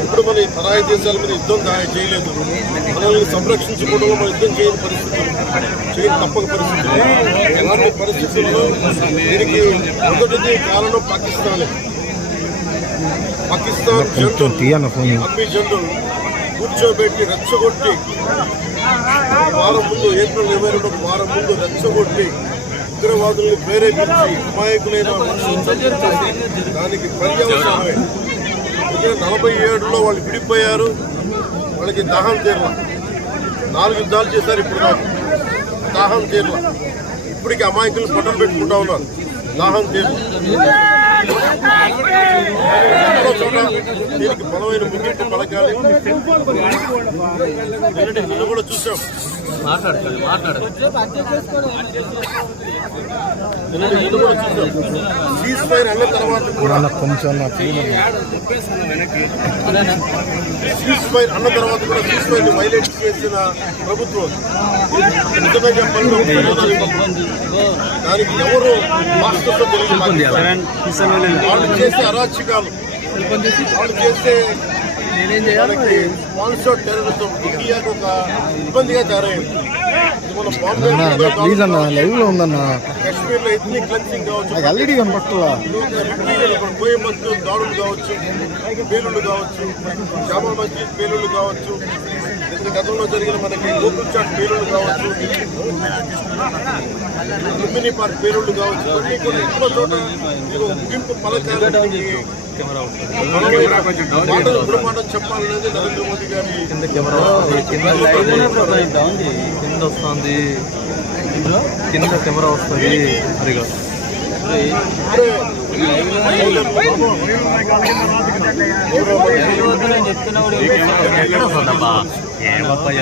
ఎప్పుడు మన పరాయి దేశాల మీద యుద్ధం చేయలేదు. మనల్ని సంరక్షించుకోవడంలో మన యుద్ధం చేయని పరిస్థితులు, తప్పక పరిస్థితులు. ఎలాంటి పరిస్థితుల్లో దీనికి మొదటిది కారణం పాకిస్తాన్ ఆర్మీ జనరల్ కూర్చోబెట్టి రెచ్చగొట్టి వారం ముందు ఏప్రిల్ 22 వారం ముందు రెచ్చగొట్టి ఉగ్రవాదుల్ని ప్రేరేపించి అమాయకులైన మనుషులు చంపించేసి దానికి పర్యవసానమే 47లో వాళ్ళు విడిపోయారు. వాళ్ళకి దాహం తీరల. 4 యుద్ధాలు చేశారు. ఇప్పుడు నాకు దాహం తీరల. ఇప్పటికి అమాయకులు పట్టం పెట్టుకుంటా ఉన్నారు. దాహం తీరల. దీనికి బలమైన ముగింపు పలకాలి. నిన్ను కూడా చూసాం. సీజ్ ఫైర్ అన్న తర్వాత కూడా సీజ్ ఫైర్ అన్న తర్వాత కూడా సీజ్ ఫైర్ ని వైలేట్ చేసిన ప్రభుత్వం నిజమే చెప్పాలి. దానికి ఎవరు మాస్టర్తో తెలియదు. వాళ్ళు చేసే అరాచకాలు, వాళ్ళు చేసే స్పాన్సర్డ్ టెర్రరిజం ఇండియాకు ఒక ఇబ్బందిగా తయారైంది. కశ్మీర్లో ఎథ్నిక్ క్లెన్సింగ్ కావచ్చు, కోయంబత్తూరు దాడులు కావచ్చు, పేలుళ్లు కావచ్చు, జామా మస్జిద్ పేలుళ్లు కావచ్చు, గతంలో జరిగిన మనకి గోకుల్ చాట్ పేలుళ్లు కావచ్చు, లుంబిని పార్క్ పేలుళ్లు కావచ్చు, కొన్ని ఎక్కువ చోట ముగింపు పలకాలకి గుణపాఠం చెప్పాలనేది నరేంద్ర మోదీ గారి వస్తుంది. కింద కెమెరా వస్తుంది. అదిగా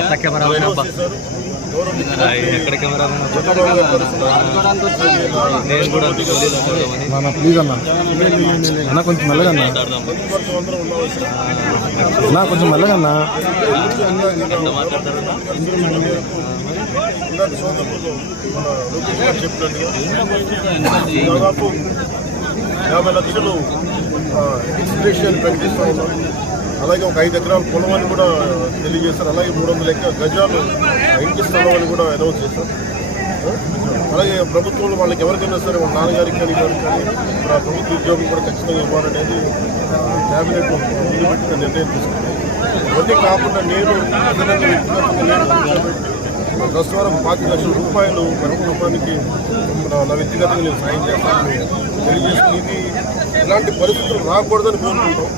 ఎంత కెమెరా ఎక్కడ కెమెరా నేను కూడా ప్లీజ్ అన్న కొంచెం మెల్లగా అన్నా, కొంచెం మెల్లగా అన్నా. దాదాపు 50 లక్షలు ఎక్స్ప్రెషన్ ప్రకటిస్తూ ఉన్నాం. అలాగే ఒక 5 ఎకరాల పొలం అని కూడా తెలియజేస్తారు. అలాగే 300 గజాలు ఇంటి స్థలం అని కూడా అనౌన్స్ చేస్తారు. అలాగే ప్రభుత్వంలో వాళ్ళకి ఎవరికైనా సరే వాళ్ళ నాన్నగారికి కానీ ప్రభుత్వ ఉద్యోగం కూడా ఖచ్చితంగా ఇవ్వాలనేది క్యాబినెట్ ముందు పెట్టిన నిర్ణయం తీసుకుంది. ఇవన్నీ కాకుండా నేను ప్రస్తుతం 5 లక్షల రూపాయలు మన కుటుంబానికి నా వ్యక్తిగతంగా నేను సాయం చేస్తాను తెలియజేస్తుంది. ఇలాంటి పరిస్థితులు రాకూడదని కోరుకుంటాం.